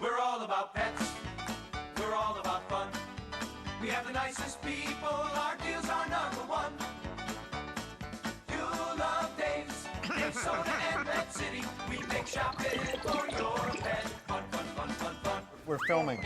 We're all about pets. We're all about fun. We have the nicest people. Our deals are number one. You'll love Dave's, Minnesota and Pet City. We make shopping for your pet. Fun, fun, fun, fun, fun. We're filming.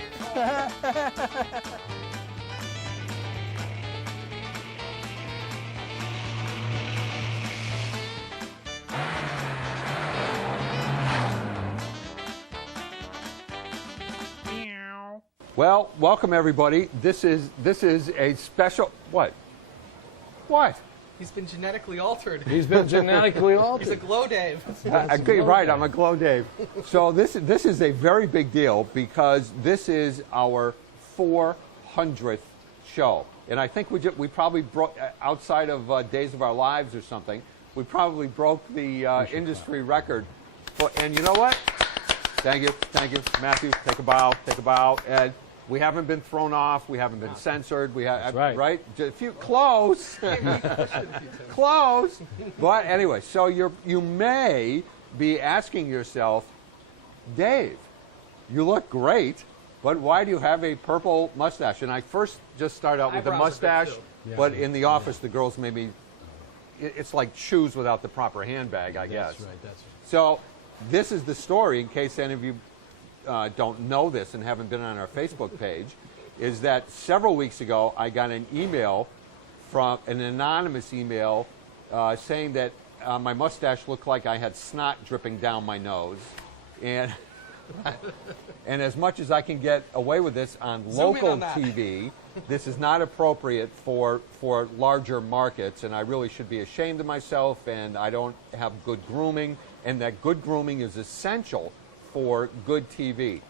Well, welcome everybody. This is a special what? He's been genetically altered. He's been genetically altered. He's a glow Dave. Right, I'm a glow Dave. So this is a very big deal because this is our 400th show, and I think we probably broke outside of Days of Our Lives or something. We probably broke the industry record. And you know what? Thank you, Matthew. Take a bow, Ed. We haven't been thrown off. We haven't been censored. We have right. A few close, close. But anyway, so you may be asking yourself, Dave, you look great, but why do you have a purple mustache? And I first just started out with the mustache, but in the office the girls maybe it's like shoes without the proper handbag, I guess. That's right. So this is the story, in case any of you don't know this and haven't been on our Facebook page, is that several weeks ago I got an email from an anonymous email saying that my mustache looked like I had snot dripping down my nose, and and as much as I can get away with this on local TV, this is not appropriate for larger markets, and I really should be ashamed of myself, and I don't have good grooming, and that good grooming is essential for good TV.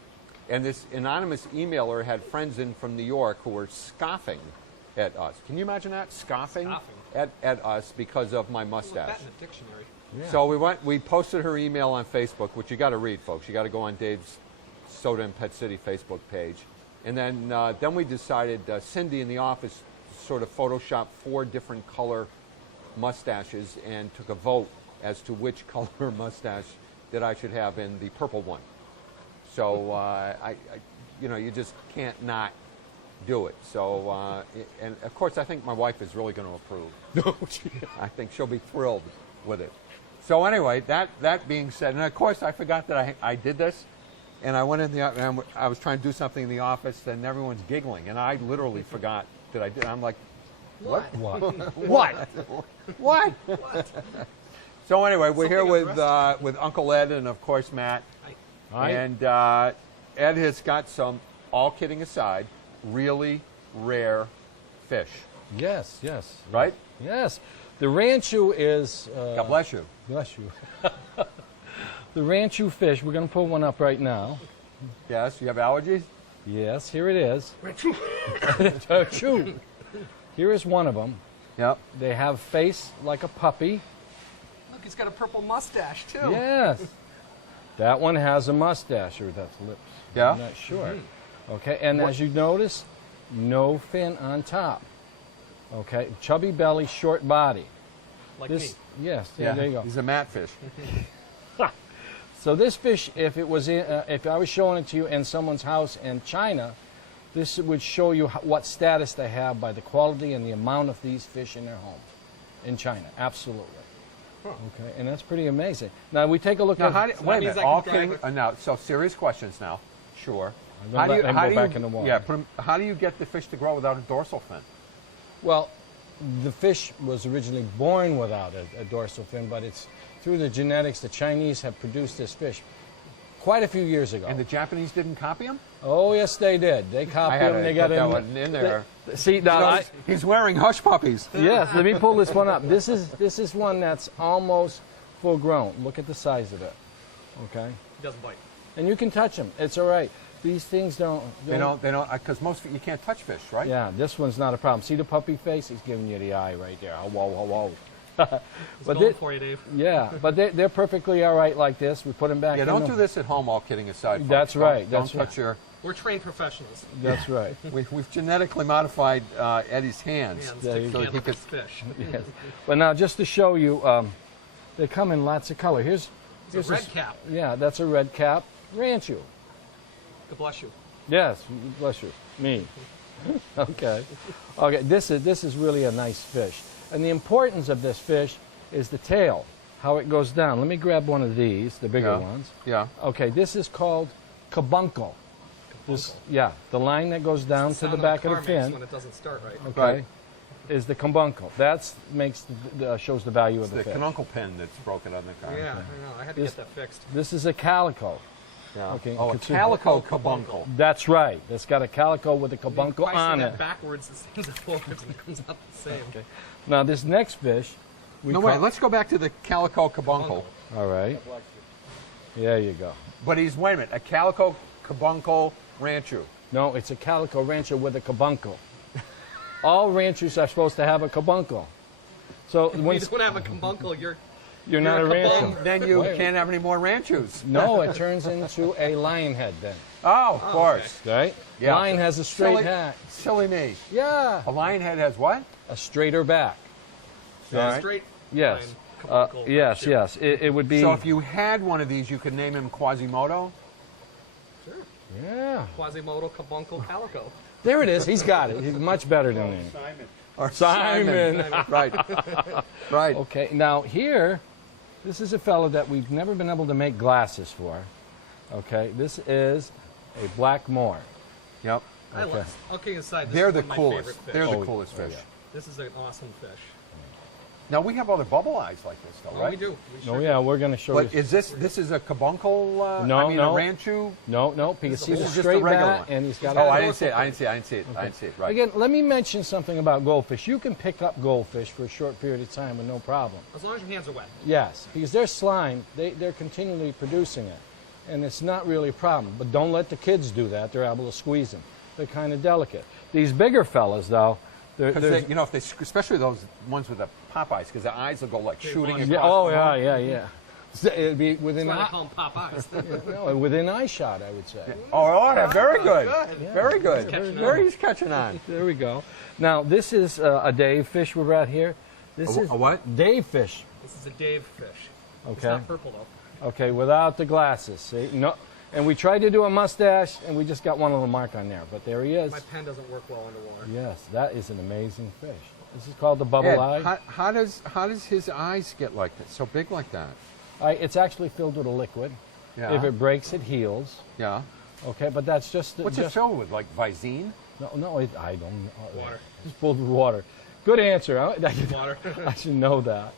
And this anonymous emailer had friends in from New York who were scoffing at us. Can you imagine that? Scoffing? At us because of my mustache. That in the dictionary. Yeah. So we posted her email on Facebook, which you got to read, folks. You got to go on Dave's Soda and Pet City Facebook page. And then we decided, Cindy in the office sort of photoshopped 4 different color mustaches and took a vote as to which color mustache that I should have in the purple one. So you just can't not do it. So and of course I think my wife is really going to approve. I think she'll be thrilled with it. So anyway, that being said, and of course I forgot that I did this, and I went in and I was trying to do something in the office, and everyone's giggling, and I literally forgot that I did. I'm like, what? What? So anyway, we're here with Uncle Ed and of course Matt. Hi. And Ed has got some, all kidding aside, really rare fish. Yes. Right? Yes. The Ranchu is... God bless you. Bless you. The Ranchu fish, we're going to pull one up right now. Yes, you have allergies? Yes, here it is. Ranchu. Here is one of them. Yep. They have face like a puppy. Look, he's got a purple mustache, too. Yes. That one has a mustache, or that's lips. Yeah? I'm not sure. Okay, and as you notice, no fin on top. Okay, chubby belly, short body. Like me. Yes, Yeah, there you go. he's a mat fish. So this fish, if I was showing it to you in someone's house in China, this would show you what status they have by the quality and the amount of these fish in their home in China. Absolutely. Huh. Okay, and that's pretty amazing. Now we take a look at. Wait a minute. All kidding. Now, so serious questions now. Sure. How do you go back in the water? Yeah. How do you get the fish to grow without a dorsal fin? Well, the fish was originally born without a dorsal fin, but it's through the genetics. The Chinese have produced this fish quite a few years ago. And the Japanese didn't copy him? Oh, yes, they did. They copied him. They got that one in there. See, now he's wearing hush puppies. yes. Let me pull this one up. This is one that's almost full grown. Look at the size of it. Okay. He doesn't bite. And you can touch them. It's all right. These things don't. They don't, because you can't touch fish, right? Yeah, this one's not a problem. See the puppy face? He's giving you the eye right there. Whoa. But going for you, Dave. Yeah, but they're perfectly all right like this. We put them back. Yeah, don't do this at home. All kidding aside. Folks. That's right. Don't touch your. We're trained professionals. That's right. We've genetically modified Eddie's hands to so he could fish. Yes. But now, just to show you, they come in lots of color. Here's a red cap. Yeah, that's a red cap. Ranchu. God bless you. Yes, bless you. Me. Okay. Okay, this is really a nice fish. And the importance of this fish is the tail, how it goes down. Let me grab one of these, the bigger ones. Yeah. Okay, this is called carbuncle. This, yeah, the line that goes down to the back of the fin. When it doesn't start right. Okay, Right. is the carbuncle. That shows the value It's of the the fish. canuncle pin that's broken on the car. Yeah, I know. I had to This- get that fixed. This is a calico. Yeah. Okay, Oh, a consider- calico carbuncle. That's right. It's got a calico with a carbuncle If I on say it. that backwards, it seems it forwards and it comes out the same. Okay. Now this next fish, we No, call- wait, let's go back to the calico carbuncle. All right. There you go. But he's, wait a minute, a calico carbuncle ranchu. No, it's a calico rancher with a carbuncle. All ranchers are supposed to have a carbuncle. So When when you don't have a carbuncle, you're you're not a you're a rancher. kabunk. Then you Wait. can't have any more ranchus. No, it turns into a lion head then. Oh, of course. Right? Yeah. Lion has a straight Silly- hat. Silly me. Yeah. A lion head has what? A straighter back. All right. straight. Yes. line, carbuncle, Yes, sure. yes. It would be. So if you had one of these, you could name him Quasimodo? Sure. Yeah. Quasimodo carbuncle calico. There it is. He's got it. He's much better than me. Or Simon. right. Right. Okay, now here, this is a fellow that we've never been able to make glasses for. Okay, this is a black moor. Yep. I Okay. love. Okay, aside, this They're is the one of my coolest. favorite fish. They're the Oh, coolest oh, fish. yeah. This is an awesome fish. Now we have other bubble eyes like this, though, Oh, right? we do. We Oh sure yeah, we're going to show But you. is this is a carbuncle? No, I mean no. a ranchu. No, because he's This a is just a straight regular bat one. and he's got Oh, a I didn't see it. I didn't see it. I didn't see it. I didn't see it. Right. Again, let me mention something about goldfish. You can pick up goldfish for a short period of time with no problem. As long as your hands are wet. Yes, because their slime, they're continually producing it. And it's not really a problem. But don't let the kids do that. They're able to squeeze them. They're kind of delicate. These bigger fellas, though, Because there's... you know, if they, especially those ones with the pop eyes, because their eyes will go like shooting launch. across. Yeah, oh, the yeah, room. yeah. So it'd be within That's why they eye, call them Popeyes. no, within eye shot, I would say. Oh, yeah, very good. Good. Very good. catching Very, he's catching on. There we go. Now, this is a Dave fish we're at here. This A is what? Dave fish. This is a Dave fish. It's Okay. not purple though. Okay, without the glasses. See? No, and we tried to do a mustache, and we just got one little mark on there. But there he is. My pen doesn't work well underwater. Yes, that is an amazing fish. This is called the bubble Ed, eye. how does his eyes get like that? So big like that? It's actually filled with a liquid. Yeah. If it breaks, it heals. Yeah. Okay, but that's just What's just, it filled with? Like Visine? No, I don't know. Water. It's filled with water. Good answer. Water. I should know that.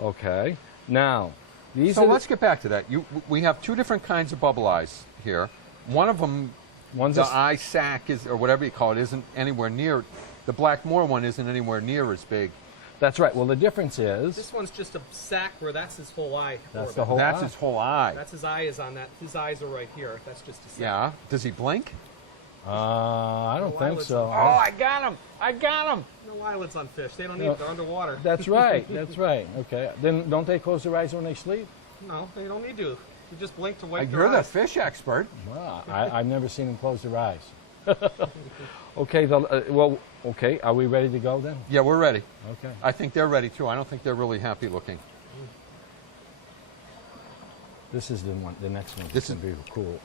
Okay. Now, these So are let's get back to that. We have two different kinds of bubble eyes here. One of them, one's the a, eye sac is, or whatever you call it, isn't anywhere near. The Blackmore one isn't anywhere near as big. that's right. Well, the difference is This one's just a sack where that's his whole eye. that's orbit. the whole That's eye. his whole eye. That's his eye is on that. His eyes are right here. That's just a sack. Yeah. Does he blink? I don't No think eyelids so. on I got him! I got him! No eyelids on fish. They don't need No. it. They're underwater. That's right. That's right. Okay. Then don't they close their eyes when they sleep? No, they don't need to. You just blink to wake You're their the eyes. fish expert. Wow, I've never seen them close their eyes. Okay. Okay. Are we ready to go then? Yeah, we're ready. Okay. I think they're ready too. I don't think they're really happy looking. This is the one. The next one. This This is be cool.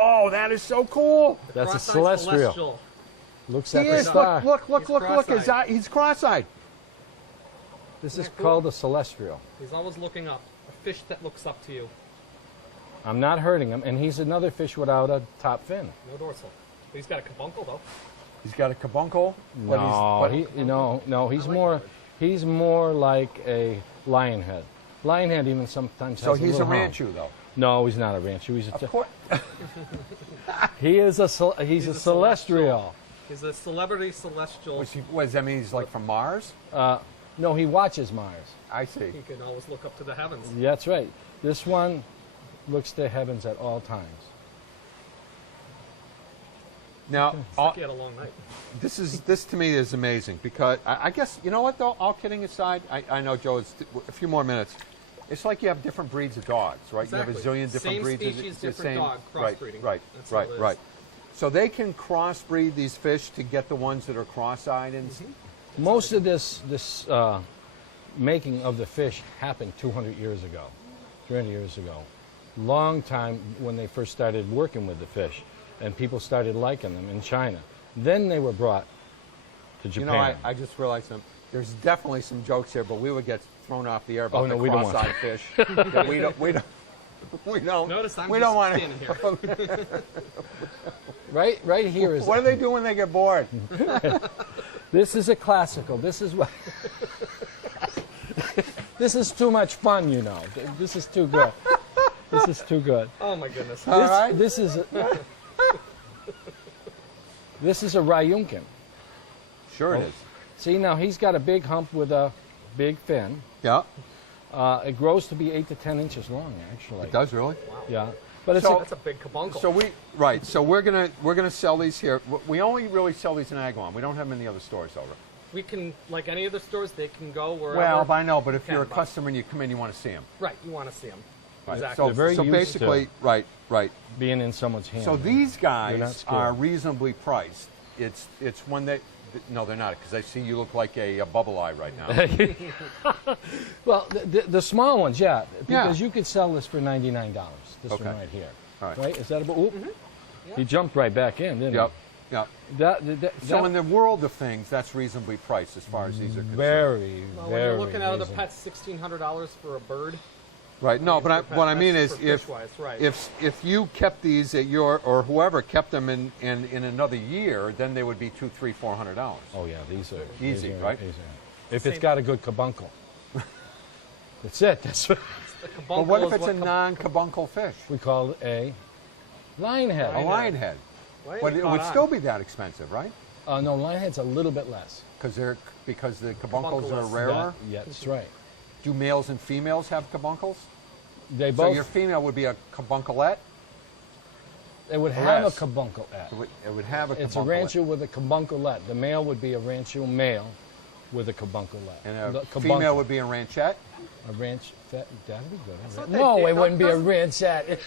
Oh, that is so cool! That's a Cross-eyed celestial. Looks He at the is. star. Look! He's His cross-eyed. eye. He's cross-eyed. This is Isn't that cool? called a celestial. He's always looking up. A fish that looks up to you. I'm not hurting him, and he's another fish without a top fin. No dorsal. But he's got a carbuncle though. He's got a carbuncle. but he's- No, but- he's I like more. that. He's more like a lionhead. Lionhead even sometimes so has he's a little hump. ranchu, though. No, he's not a ranchu. He's Of course. he is a he's a celestial. He's a celebrity celestial. What does that mean? He's like from Mars? No, he watches Mars. I see. He can always look up to the heavens. That's right. This one looks to heavens at all times. Now, He had a long night. this to me is amazing because I guess you know what though. All kidding aside, I know Joe. It's a few more minutes. It's like you have different breeds of dogs, right? Exactly. You have a zillion different Same breeds. species, It's the different same, dog, crossbreeding. Right, That's all it is. right. So they can crossbreed these fish to get the ones that are cross-eyed and. Most of this making of the fish happened 200 years ago, 300 years ago. long time when they first started working with the fish, and people started liking them in China. Then they were brought to You Japan. know, I just realized there's definitely some jokes here, but we would get thrown off the air about Oh, no, the we don't want cross-eyed fish. That we don't. Notice I'm we just don't want standing here. Right here is. What do they do when they get bored? This is a classical. This is what. This is too much fun, you know. This is too good. This is too good. Oh my goodness. All right. This is. This is a Ryunkin. Sure it is. See, now he's got a big hump with a big fin. Yeah, It grows to be 8 to 10 inches long, actually. it does really. Yeah, but it's So- That's a big cabuncle. So we're gonna sell these here. We only really sell these in Agawam. We don't have them in the other stores, over. We can, like any of the stores, they can go wherever. Well, I know, but if can you're a buy. customer and you come in, you want to see them. Right, you want to see them. Right. Exactly. They're very so used basically, to- right. being in someone's hand. So these They're guys not scared. are reasonably priced. It's when they. No, they're not, because I see you look like a bubble eye right now. Well, the small ones, yeah, Yeah. because you could sell this for $99. This Okay. one right here. All right. Right? Is that about? Oop. He jumped right back in, didn't Yep. he? Yep. So That- in the world of things, that's reasonably priced as far as these are concerned. very, Well, when very. you're looking out of the reasonable. pets, $1,600 for a bird. Right. No, but For what I pet- mean that's is for if fish-wise, right. if you kept these at your, or whoever kept them in another year, then they would be $200, $300, $400. Oh yeah, these are Easy, these are right? Easy. If it's Same. got a good carbuncle. That's it. That's what The But cabuncle what if is it's a cab- non-carbuncle fish? we call a lionhead. A lionhead. Why But you it caught would on? still be that expensive, right? No, lionhead's a little bit less. Because the carbuncles are Carbuncles, rarer. Yeah, that's right. Do males and females have carbuncles? They So both. your female would be a carbunculette. They would have a Perez. carbuncle. It would have a It's a carbunculette. rancho with a carbunculette. The male would be a rancho male with a carbunculette. And The a carbuncle. female would be a ranchette. A ranch. That'd be good. thought No, they it did- wouldn't be a doesn't- ranchette.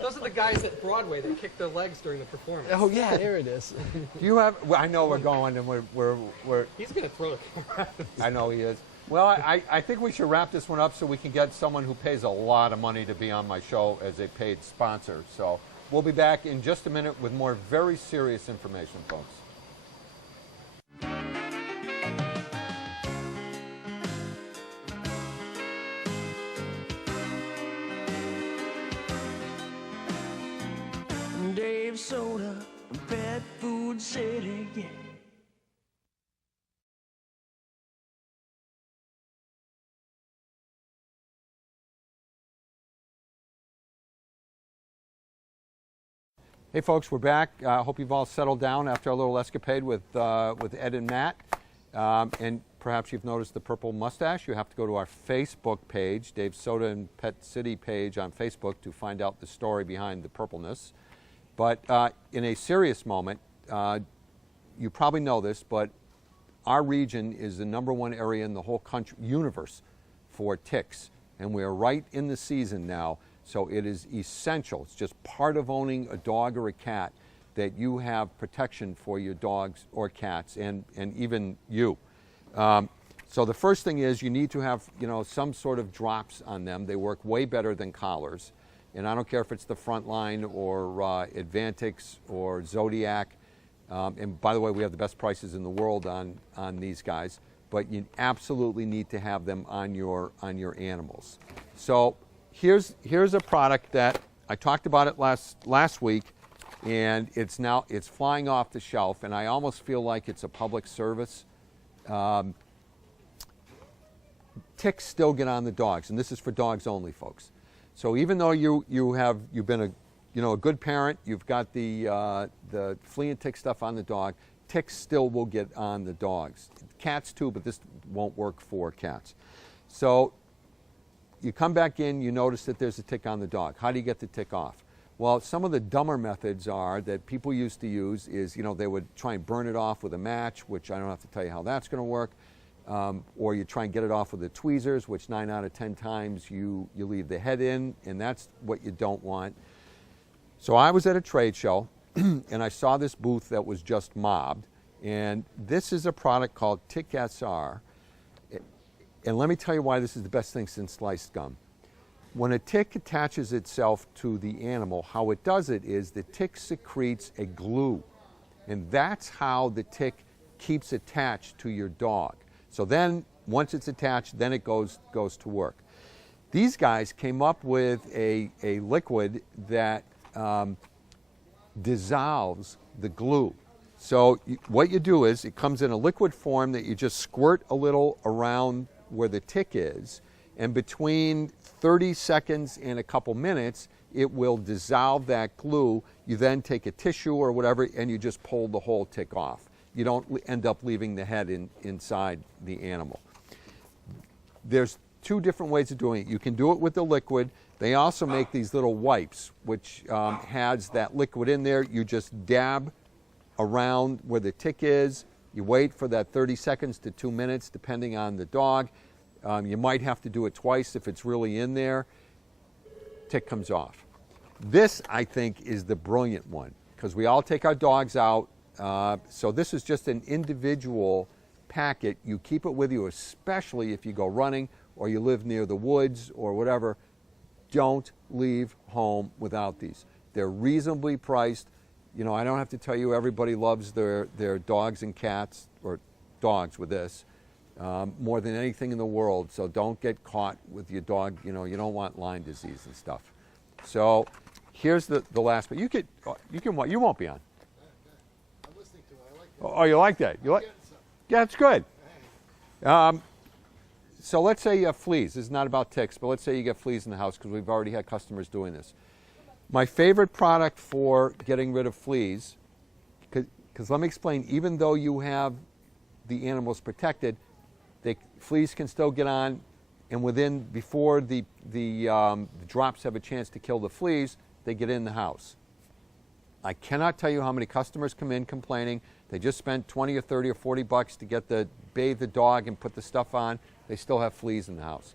Those are the guys at Broadway that kick their legs during the performance. Oh yeah, here it is. Do you have? Well, I know we're going, and we're He's going to throw the camera. I know he is. Well, I think we should wrap this one up so we can get someone who pays a lot of money to be on my show as a paid sponsor. So we'll be back in just a minute with more very serious information, folks. Dave Soda, Pet Food City, yeah. Hey, folks, we're back. I hope you've all settled down after our little escapade with Ed and Matt. And perhaps you've noticed the purple mustache. You have to go to our Facebook page, Dave Soda and Pet City page on Facebook, to find out the story behind the purpleness. But in a serious moment, you probably know this, but our region is the #1 area in the whole country, universe, for ticks. And we are right in the season now, so it is essential. It's just part of owning a dog or a cat that you have protection for your dogs or cats, and even you. So the first thing is you need to have, some sort of drops on them. They work way better than collars. And I don't care if it's the Frontline or Advantix or Zodiac. And by the way, we have the best prices in the world on these guys. But you absolutely need to have them on your animals. So here's a product that I talked about it last week, and it's flying off the shelf, and I almost feel like it's a public service. Ticks still get on the dogs, and this is for dogs only, folks. So even though you've been a good parent, you've got the flea and tick stuff on the dog, ticks still will get on the dogs. Cats too, but this won't work for cats. So you come back in, you notice that there's a tick on the dog. How do you get the tick off? Well, some of the dumber methods are that people used to use is, they would try and burn it off with a match, which I don't have to tell you how that's going to work. Or you try and get it off with the tweezers, which 9 out of 10 times you leave the head in, and that's what you don't want. So I was at a trade show, and I saw this booth that was just mobbed, and this is a product called Tick SR. And let me tell you why this is the best thing since sliced gum. When a tick attaches itself to the animal, how it does it is the tick secretes a glue. And that's how the tick keeps attached to your dog. So then, once it's attached, then it goes to work. These guys came up with a liquid that dissolves the glue. So what you do is, it comes in a liquid form that you just squirt a little around where the tick is, and between 30 seconds and a couple minutes, it will dissolve that glue. You then take a tissue or whatever, and you just pull the whole tick off. You don't end up leaving the head inside the animal. There's two different ways of doing it. You can do it with the liquid. They also make these little wipes, which has that liquid in there. You just dab around where the tick is. You wait for that 30 seconds to 2 minutes, depending on the dog. You might have to do it twice if it's really in there. Tick comes off. This, I think, is the brilliant one, because we all take our dogs out. So this is just an individual packet. You keep it with you, especially if you go running or you live near the woods or whatever. Don't leave home without these. They're reasonably priced. You know, I don't have to tell you, everybody loves their dogs and cats, or dogs with this, more than anything in the world. So don't get caught with your dog. You know, you don't want Lyme disease and stuff. So here's the last, but you won't be on. I'm listening to it. I like Oh, you like that? You like? Yeah, it's good. So let's say you have fleas. This is not about ticks, but let's say you get fleas in the house, because we've already had customers doing this. My favorite product for getting rid of fleas, because let me explain, even though you have the animals protected, fleas can still get on, and before the drops have a chance to kill the fleas, they get in the house. I cannot tell you how many customers come in complaining. They just spent 20 or 30 or 40 bucks to bathe the dog and put the stuff on. They still have fleas in the house.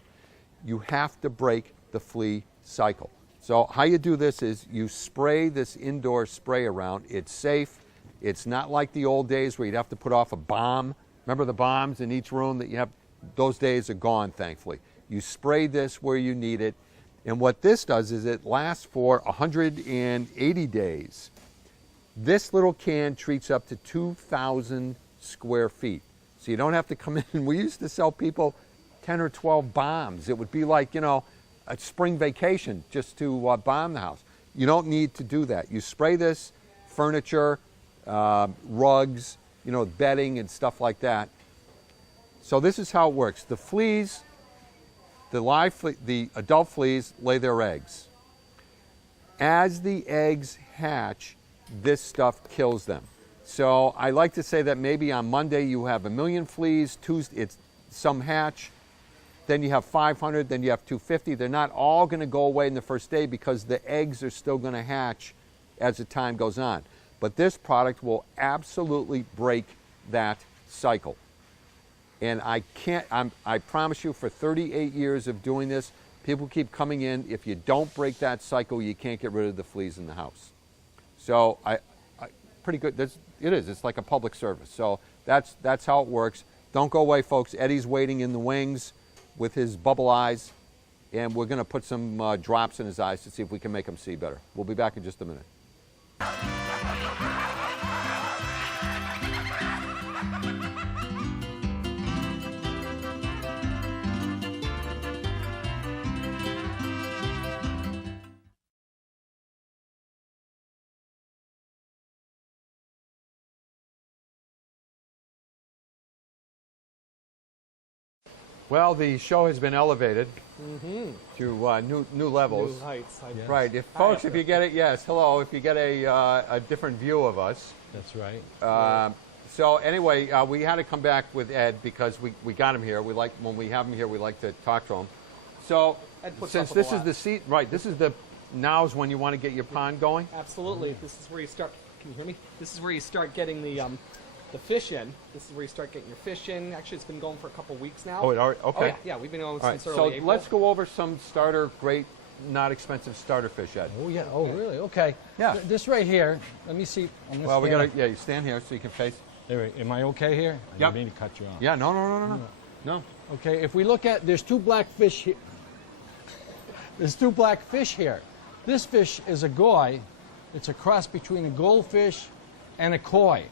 You have to break the flea cycle. So how you do this is you spray this indoor spray around. It's safe. It's not like the old days where you'd have to put off a bomb. Remember the bombs in each room that you have? Those days are gone, thankfully. You spray this where you need it. And what this does is it lasts for 180 days. This little can treats up to 2,000 square feet. So you don't have to come in. We used to sell people 10 or 12 bombs. It would be like, you know, a spring vacation just to bomb the house. You don't need to do that. You spray this, furniture, rugs, you know, bedding and stuff like that. So this is how it works. The fleas, the adult fleas lay their eggs. As the eggs hatch, this stuff kills them. So I like to say that maybe on Monday you have 1 million fleas, Tuesday some hatch, then you have 500, then you have 250. They're not all going to go away in the first day, because the eggs are still going to hatch as the time goes on. But this product will absolutely break that cycle. And I promise you, for 38 years of doing this, people keep coming in. If you don't break that cycle, you can't get rid of the fleas in the house. So pretty good. It is. It's like a public service. So that's how it works. Don't go away, folks. Eddie's waiting in the wings with his bubble eyes, and we're going to put some drops in his eyes to see if we can make him see better. We'll be back in just a minute. Well, the show has been elevated to new levels. New heights. Right. Folks, if you get it, yes, hello. If you get a different view of us. That's right. So anyway, we had to come back with Ed because we got him here. When we have him here, we like to talk to him. So Ed puts since up with this a is lot. the seat, right? This is now's when you want to get your pond going. Absolutely. This is where you start. Can you hear me? This is where you start getting the fish in. This is where you start getting your fish in. Actually, it's been going for a couple weeks now. Oh, it already, okay. Oh, yeah, we've been going All right. since So early April. let's go over some great, not expensive starter fish, Ed. Oh, yeah. Oh, really? Okay. Yeah. This right here, let me see. Well, you stand here so you can face. There, am I okay here? I Yep. didn't mean to cut you off. Yeah, no. Okay, if we look at, there's two black fish here. There's two black fish here. This fish is a goi. It's a cross between a goldfish and a koi.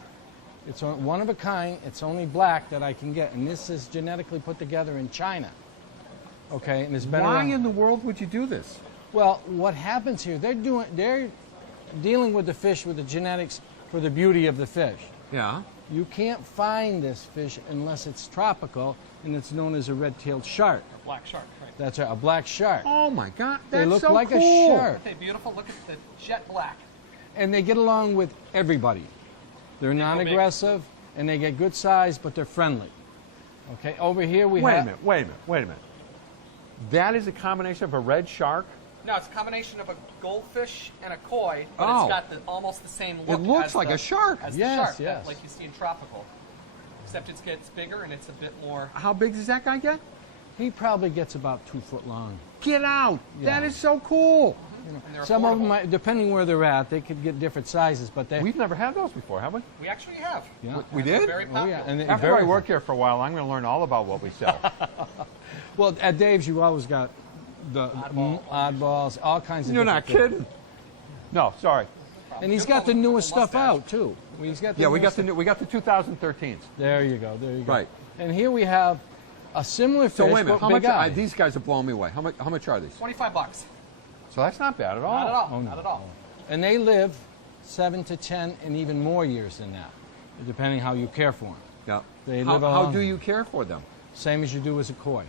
It's one of a kind. It's only black that I can get, and this is genetically put together in China. Okay, and it's been Why around. in the world would you do this? Well, what happens here? They're dealing with the fish with the genetics for the beauty of the fish. Yeah. You can't find this fish unless it's tropical, and it's known as a red-tailed shark. Black shark, right? That's a black shark. Oh my God, They that's look so like cool. a shark, Aren't they beautiful? Look at the jet black. and they get along with everybody. They're big. non-aggressive, and they get good size, but they're friendly. Okay, over here we Wait a have. minute, wait a minute, wait a minute. That is a combination of a red shark? No, it's a combination of a goldfish and a koi, but Oh. it's got almost the same look. It looks as like the, a shark. As Yes, the shark, yes. like you see in tropical. Except it gets bigger and it's a bit more. How big does that guy get? He probably gets about 2 foot long. Get out! Yeah. That is so cool. And they're Some of them, affordable. might, depending where they're at, they could get different sizes, but they. We've never had those before, have we? We actually have. Yeah. We They're did? Very Oh, popular. yeah, and they- After very I work here for a while, I'm going to learn all about what we sell. Well, at Dave's, you always got the oddballs, all kinds of. You're not different kidding. No, sorry. things. And he's got the newest stuff out too. He's got the Yeah, we got newest we got the 2013s. There you go. There you go. Right. And here we have a similar fish, So wait a minute, but how much? big eye. These guys are blowing me away. How much are these? $25. So that's not bad at all. Not at all. Oh, no. Not at all. And they live 7 to 10 and even more years than that, depending how you care for them. Yeah. They how, live how along. do you care for them? Same as you do as a koi.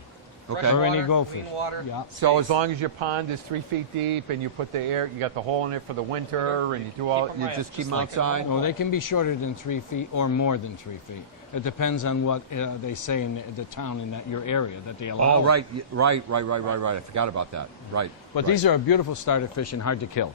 Okay. Fresh Or any water, goldfish. clean water. Yeah. So as long as your pond is 3 feet deep and you put the air, you got the hole in it for the winter, and you do all, Keep 'em you right, just keep just them like a outside. normal- No, they can be shorter than 3 feet or more than 3 feet. It depends on what they say in the town in your area that they allow. Oh, right, right. I forgot about that. Right. But these are a beautiful starter fish and hard to kill.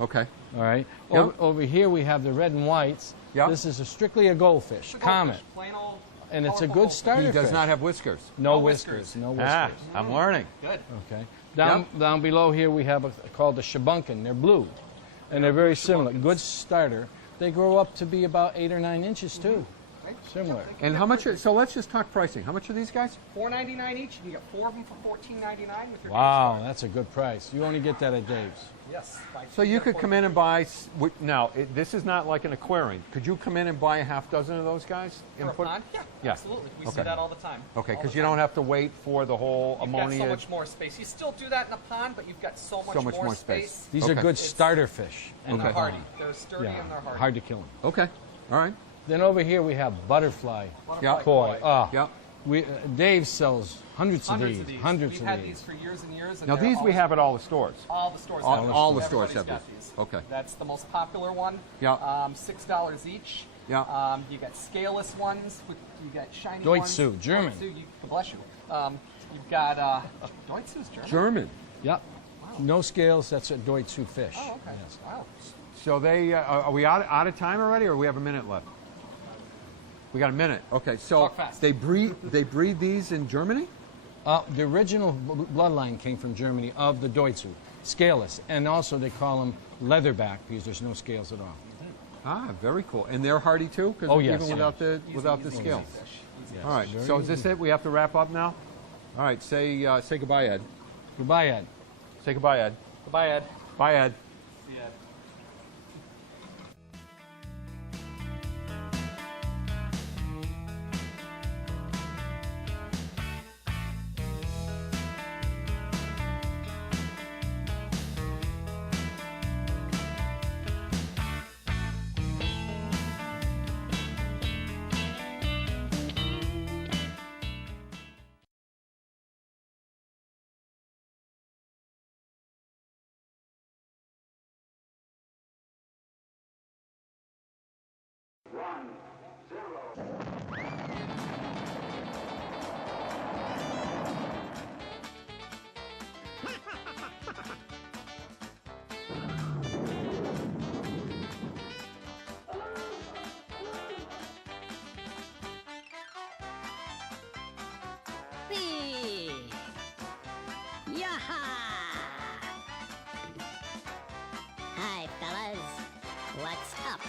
Okay. All right. Yep. Over here we have the red and whites. Yep. This is strictly a goldfish, It's a common, goldfish, plain old. and it's a colorful good goldfish. starter He does fish. not have whiskers. no No whiskers. whiskers. No Ah, whiskers. I'm learning. Good. Okay. Down below here we have called the shabunkin. They're blue, and they're very similar. Good starter. They grow up to be about 8 or 9 inches too. Similar. And how much? So let's just talk pricing. How much are these guys? $4.99 each, and you get 4 of them for $14.99 with your Wow, gift that's a good price. You only get that at Dave's. card. Yes. So you could come in and buy. Now, this is not like an aquarium. Could you come in and buy a half dozen of those guys? For and a put- pond? Yeah, Yeah. absolutely. We Okay. see that all the time. Okay, All because the you time. don't have to wait for the whole You've got ammonia. so much more space. You still do that in a pond, but you've got so much, more space. These are Okay. good It's- starter fish. And They're Okay. hardy. They're sturdy Yeah, and they're hardy. hard to kill them. Okay. All right. Then over here we have butterfly Yeah. koi. Oh, Yeah. Dave sells hundreds of Hundreds of these. these. Hundreds We've of had these. these for years and years. And Now they're these we always- have at all the stores. All the stores. All- have these. all the stores Everybody's have got these. these. Okay. That's the most popular one. Yeah. $6 each. Yeah. You got scaleless ones. You got shiny Deutsche, ones. German. Deutsche, bless you. You've got Deutsche's German. German. Yep. No scales. That's a Deutsche fish. Oh, okay. Yes. Wow. So they are we out of time already, or we have a minute left? We got a minute. Okay. So Talk fast. they breed these in Germany. The original bloodline came from Germany of the Deutsche, scaleless, and also they call them leatherback because there's no scales at all. Ah, very cool. And they're hardy too, because Oh, yes, even yes. without the Easy scales. fish. Yes. All right. Very So is easy. this it? We have to wrap up now. All right. Say goodbye, Ed. Goodbye, Ed. Say goodbye, Ed. Goodbye, Ed. Bye, Ed. See you, Ed. Whee! Yaha! Hi, fellas. What's up?